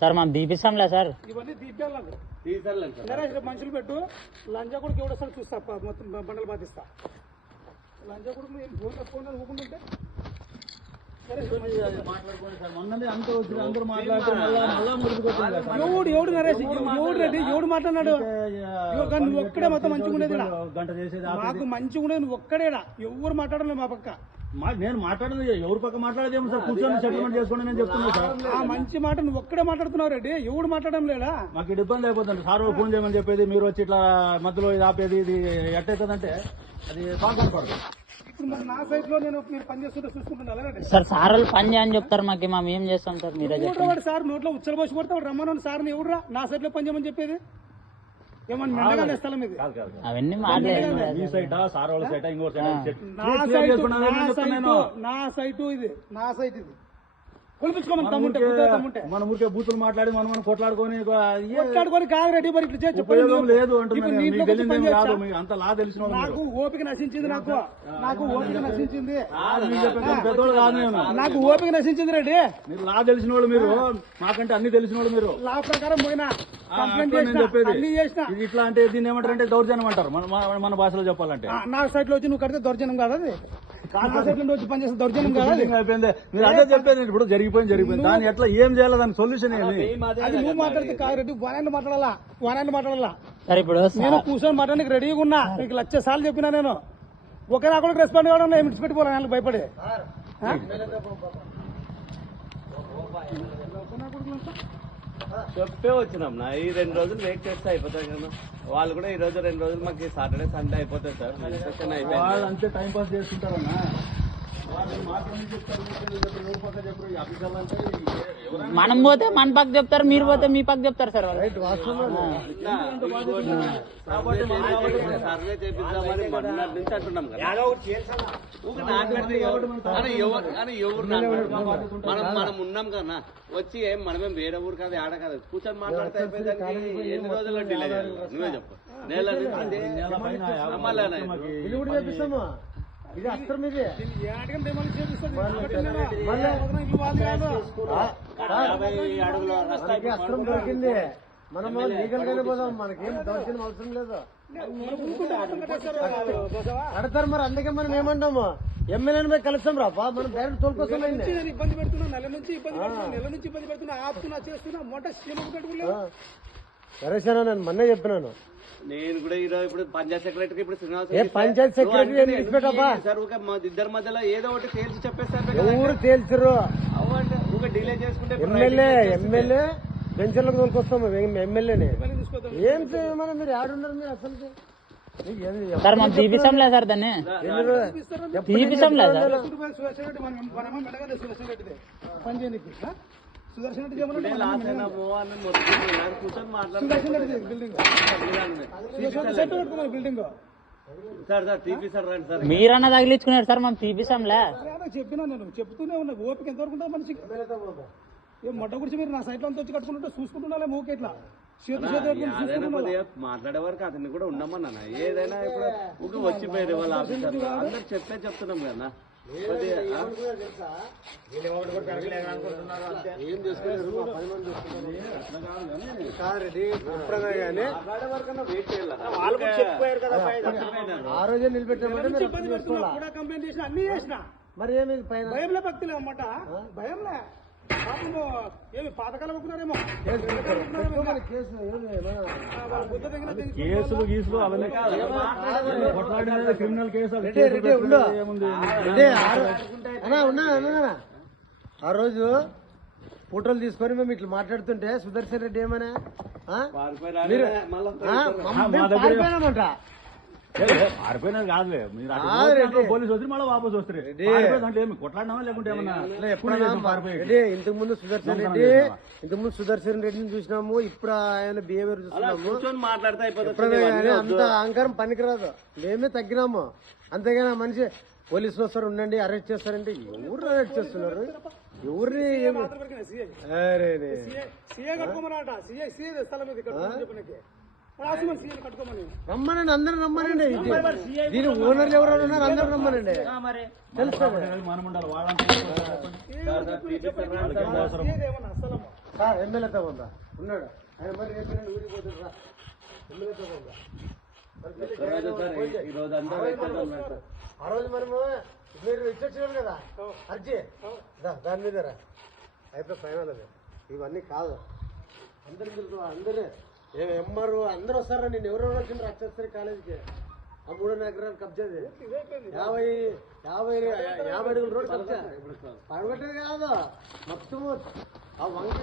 Sir మనం దీపిస్తాంలే sir. ఇవన్నీ దీపాలకు మనుషులు పెట్టు. లంజా కొడుకు ఎవడొస్తాడు చూస్తా, మొత్తం బండలు బాధిస్తా. లంజా కొడుకు ఫోన్ ఊకుంటుంటే ఎవడు నరేష్, ఎవడు రెడ్డి, ఎవడు మాట్లాడినాడు? నువ్వు ఒక్కడే మొత్తం మంచిగా ఉండేది, మాకు మంచిగా ఉండేది నువ్వు ఒక్కడేడా. ఎవరు మాట్లాడలేదు మా పక్క. నేను మాట్లాడదు ఎవరి పక్క మాట్లాడదేమో సార్, కూర్చొని సెటిల్మెంట్ చేసుకోండి నేను చెప్తున్నా సార్. ఆ మంచి మాట నువ్వు ఒక్కడే మాట్లాడుతున్నావు రెడ్డి, ఎవడు మాట్లాడడం లేదా? మాకు ఇబ్బంది అయిపోతుంది సార్. ఫోన్ చేయమని చెప్పేది, మీరు వచ్చి ఇట్లా మధ్యలో ఇది ఆపేది, ఇది ఎట్టయితుందంటే అది కాపాడుకోవడం. ఇప్పుడు మరి నా సైట్ లో నేను మీరు పని చేస్తుంటే చూసుకుంటున్నా సార్. సార్ వాళ్ళు పని చేయని చెప్తారు, మాకు మేము ఏం చేస్తాం సార్? మీరే చెప్పండి సార్. నోట్లో ఉచ్చలు పోసి కొడతాడు, రమ్మను సార్ ఎవడురా నా సైట్ లో పని చేయమని చెప్పేది? ఏమన్నా మెండగానే స్థలం ఇది? అవన్నీ మాట్లాడలేదు. నా సైటు ఇది, నా సైట్ ఇది. కొలిపించుకోమని తమ్ముంటే మన ఊరికే బూతులు మాట్లాడి మనం కొట్లాడుకొని కాదు రెడ్డి. మరి ఇట్లా లేదు అంత లా తెలిసిన నాకు ఓపిక నశించింది, నాకు ఓపిక నశించింది, పెద్దోళ్ళు కాదు నేను. నాకు ఓపిక నశించింది రెడ్డి. మీరు లా తెలిసిన వాళ్ళు, మీరు మాకంటే అన్ని తెలిసిన వాళ్ళు. మీరు లా ప్రకారం పోయినా చెప్పేది ఇట్లా అంటే దీన్ని ఏమంటారు అంటే దౌర్జన్యం అంటారు మన భాషలో చెప్పాలంటే. నా సైట్ లో వచ్చి నువ్వు కడితే దౌర్జన్యం కాదు అది. నా సైట్ లో వచ్చి పనిచేస్తే దౌర్జన్యం కాదు. అయిపోయింది. మీరు అదే చెప్పేది. ఇప్పుడు జరిగిపోయింది. దాన్ని ఎట్లా ఏం చేయాలి, దాని సొల్యూషన్ ఏంటి? అది నువ్వు మాట్లాడితే కాదు రెడ్డి, వనాన్ని మాట్లాడాలా. సరే ఇప్పుడు నేను కూర్చొని మాట్లాడడానికి రెడీగా ఉన్నా. నీకు 1,00,000 సార్లు చెప్పినా నేను. ఒకరి అక్కడ రెస్పాండ్ కావడం మిడిచి పెట్టిపోలే వాళ్ళకి భయపడి. చెప్పే వచ్చినాం నా. ఈ 2 రోజులు వెయిట్ చేస్తే అయిపోతాయి కదా. వాళ్ళు కూడా ఈ రోజు 2 రోజులు మాకు సాటర్డే సండే అయిపోతాయి సార్. వాళ్ళు అంతే టైం పాస్ చేస్తుంటారన్నా. మనం పోతే మన పక్క చెప్తారు, మీరు పోతే మీ పక్క చెప్తారు సార్. సర్వే చేపిద్దామని మొన్నటి నుంచి అంటున్నాం కదా. మనం ఉన్నాం కదా, వచ్చి ఏం మనమేం వేరే ఊరు కాదు, ఆడ కాదు, కూర్చొని మాట్లాడితే అయిపోయేదానికి ఎన్ని రోజుల్లో డిలే చేయాలి? నువ్వే చెప్పు. నెల నుంచి ఇది అస్త్రం, ఇది అస్త్రం దొరికింది. మనం లీగల్ గానే పోదాం, మనకేం దౌర్జన్యం అవసరం లేదు. కడతారు మరి, అందుకే మనం ఏమంటాము, ఎమ్మెల్యేని పోయి కలుస్తాం రా. మనం డైరెక్ట్ తోలుకొస్తాం. ఇబ్బంది పెడుతున్నా, నెల నుంచి ఇబ్బంది పెడుతున్నా, ఆపుతున్నా, చేస్తున్నా, మొట్ట సరేసానా? నేను మొన్నే చెప్పినాను. నేను కూడా ఈరోజు ఇప్పుడు పంచాయత్ సెక్రటరీకి ఇప్పుడు పంచాయత్ సెక్రటరీ సార్ ఒక ఇద్దరి మధ్యలో ఏదో ఒకటి తేల్చి చెప్పేస్తారు. ఎవరు తేల్చరు? ఒక డిలే చేసుకుంటే ఎమ్మెల్యే పెన్షన్లకు తోలుకొస్తాము. ఎమ్మెల్యేని ఏం చేయమని మీరు ఆడున్నారు? మీరు అసలు సార్ మనం తీపిస్తాంలే సార్, దాన్ని తీపిస్తాంలే సార్. పని చేయడానికి సుదర్శన్ రెడ్డి బిల్డింగ్ మీరన్నా తగిలించుకున్నారు సార్, మనం తీపిస్తాంలే. చెప్పినా నేను, చెప్తూనే ఉన్నా. ఓపిక ఎంతవరకు ఉంటుంది మనిషికి? ఏ మొట్ట గురించి మీరు నా సైట్ లో అంతా వచ్చి కట్టుకుంటుంటే చూసుకుంటున్నా మూక ఇట్లా మాట్లాడే వరకు అతన్ని కూడా ఉండమన్నా. ఏదైనా ఇప్పుడు వచ్చిపోయారు వాళ్ళ ఆఫీసర్లు అందరు చెప్తున్నాం కదా. ఆ రోజే నిలబెట్టామంటే కంప్లైంట్ చేసిన, అన్ని చేసిన. మరి ఏమి భయంలో భక్తులే అన్నమాట, భయంలే. ఏమి పాతకాలం ఒప్పుకున్నారేమో, కేసులు గీసులు అవన్నీ క్రిమినల్ కేసులు. ఆ రోజు ఫోటోలు తీసుకొని మేము ఇట్లా మాట్లాడుతుంటే సుదర్శన్ రెడ్డి ఏమన్నా పారిపోయినామంట. పారిపోయినది కాదులే, మీరు పోలీసు వచ్చి మళ్ళీ వాపసు వస్తారు. అంటే ఏమి కొట్లాడినామా లేకుంటే ఏమన్నా? ఇంతకు ముందు సుదర్శన్ రెడ్డిని చూసినాము, ఇప్పుడు ఆయన బిహేవియర్ చూస్తున్నాము. అంత అహంకారం పనికిరాదు. మేమే తగ్గినాము అంతేగాని. మనిషి పోలీసులు వస్తారు, ఉండండి అరెస్ట్ చేస్తారంటే ఎవరు అరెస్ట్ చేస్తున్నారు? ఎవరిని రమ్మనండి, అందరూ రమ్మనండి. దీని ఓనర్లు ఎవరు ఉన్నారు, అందరూ రమ్మనండి. తెలుసు సార్ ఎమ్మెల్యేతో ఉందా ఉన్నాడు ఆయన మరి రేపు ఊరికి పోతాడు రా ఎమ్మెల్యేతో ఉందా ఈ రోజు అంతా ఆ రోజు మనము మీరు ఇచ్చొచ్చినాం కదా అర్జీ దాని మీద రా అయిపోయి ఫైనల్ అది ఇవన్నీ కాదు అందరు తెలుసు అందరూ ఎంఆర్ అందరూ వస్తారా నేను ఎవరెవరు వచ్చిండ్రు అక్షరశ్రీ కాలేజీకి ఆ 3 ఎకరాలు కబ్జా 50 అడుగుల రోడ్డు కబ్జా పడగొట్టేది కాదు మొత్తం ఆ వంక